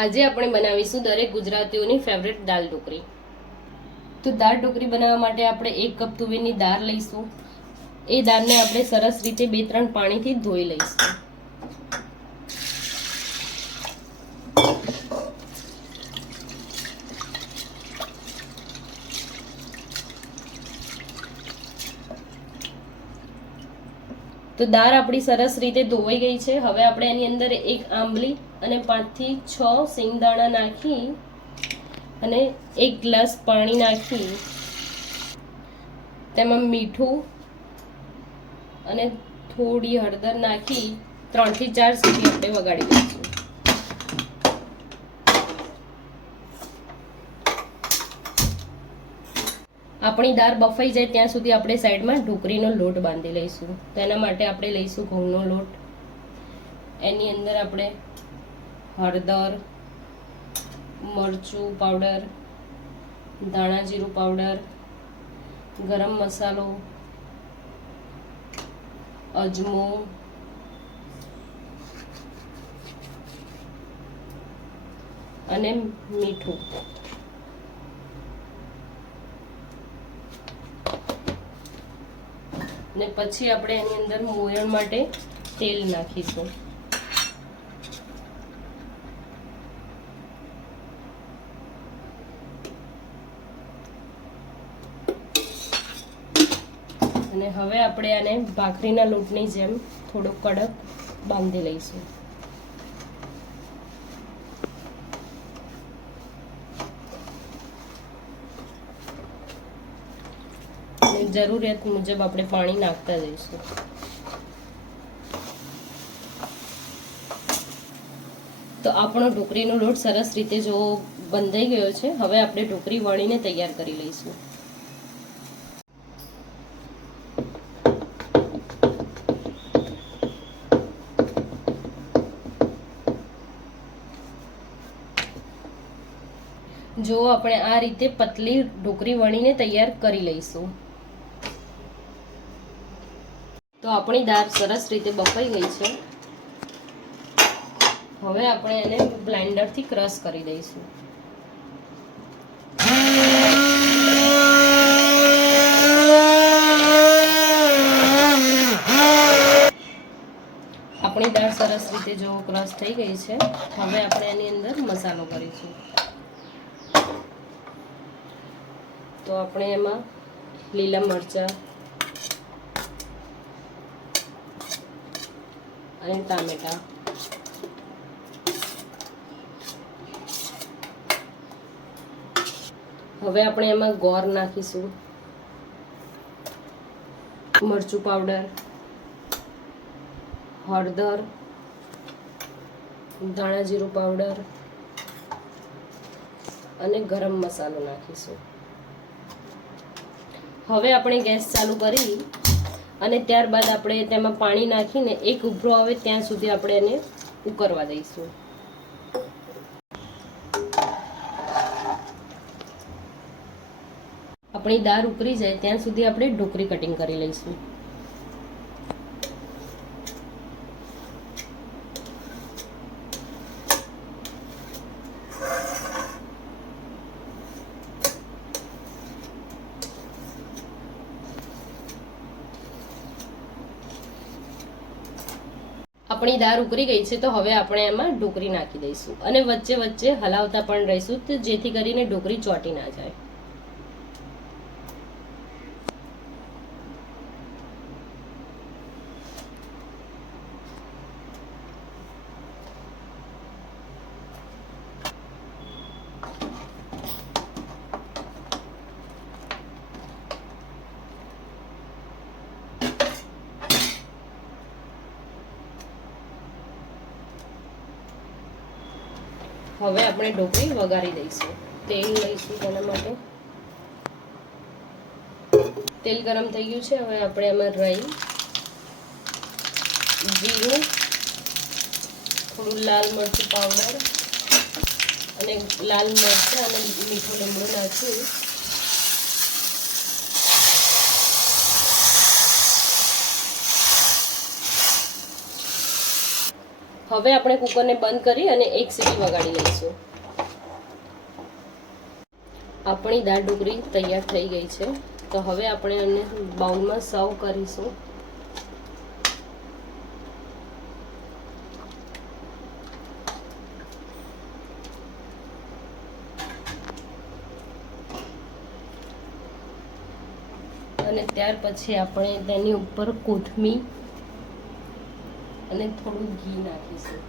આજે આપણે બનાવીશું દરેક ગુજરાતીઓની ફેવરેટ દાલ ઢોકળી। તો દાળ ઢોકળી બનાવવા માટે આપણે 1 કપ તુવેરની દાળ લઈશું। એ દાળને આપણે સરસ રીતે 2-3 પાણીથી ધોઈ લઈશું। તો દાળ આપણી સરસ રીતે ધોવાઈ ગઈ છે। હવે આપણે એની અંદર 1 આંબલી અને 5 થી 6 સિંગદાણા નાખી અને 1 ગ્લાસ પાણી નાખી તેમાં મીઠું અને થોડી હળદર નાખી 3 થી 4 સીટી આપણે વગાડી દઈશું। આપણી દાળ બફાઈ જાય ત્યાં સુધી આપણે સાઈડમાં ઢોકળીનો લોટ બાંધી લઈશું। તેના માટે આપણે લઈશું ઘઉંનો લોટ। એની અંદર આપણે હળદર, મરચું પાવડર, ધાણા જીરું પાવડર, ગરમ મસાલો, અજમો, અને મીઠું ને પછી આપણે એની અંદર મોયણ માટે તેલ નાખીશું। અને હવે આપણે આને ભાખરીના લોટની જેમ થોડો કડક બાંધી લઈશું। જરૂરિયાત મુજબ આપણે પાણી નાખતા જઈશું। તો આપણો ઢોકળીનો લોટ સરસ રીતે જો બંધાઈ ગયો છે। હવે આપણે ઢોકળી વણીને તૈયાર કરી લઈશું। જો આપણે આ રીતે પતલી ઢોકળી વણીને તૈયાર કરી લઈશું। તો આપણી દાળ સરસ રીતે બફાઈ ગઈ છે। હવે આપણે એને બ્લેન્ડરથી ક્રશ કરી દઈશું। આપણી દાળ સરસ રીતે જો ક્રશ થઈ ગઈ છે। હવે આપણે એની અંદર મસાલો કરીશું। તો આપણે એમાં લીલા મરચાં અને ટામેટા, હવે આપણે એમાં ગોળ નાખીશું, મરચું પાવડર, હળદર, ધાણા જીરું પાવડર અને ગરમ મસાલો નાખીશું। હવે આપણે ગેસ ચાલુ કરી અને ત્યારબાદ આપણે તેમાં પાણી નાખીને એક ઉભરો આવે ત્યાં સુધી આપણે એને ઉકળવા દઈશું। આપણી દાળ ઉકળી જાય ત્યાં સુધી આપણે ઢોકળી કટિંગ કરી લઈશું। આપણી દાળ ઉકળી ગઈ છે। તો હવે આપણે એમાં ઢોકળી નાખી દઈશું અને વચ્ચે વચ્ચે હલાવતા પણ રહીશું જેથી કરીને ઢોકળી ચોંટી ના જાય। હવે આપણે ઢોકળી વઘારી દઈશું। તેલ લઈશું તેના માટે। તેલ ગરમ થઈ ગયું છે। હવે આપણે એમાં રાઈ, જીરું, થોડું લાલ મરચું પાવડર અને લાલ મરચાં અને મીઠો લીમડો નાખી હવે આપણે કુકરને બંધ કરી અને એક સીટી વગાડી લઈશું. આપણી દાળ ઢોકળી તૈયાર થઈ ગઈ છે. તો હવે આપણે એને બાઉલમાં સર્વ કરીશું. અને ત્યાર પછી આપણે તેની ઉપર કોથમીર અને થોડું ઘી નાખીશું.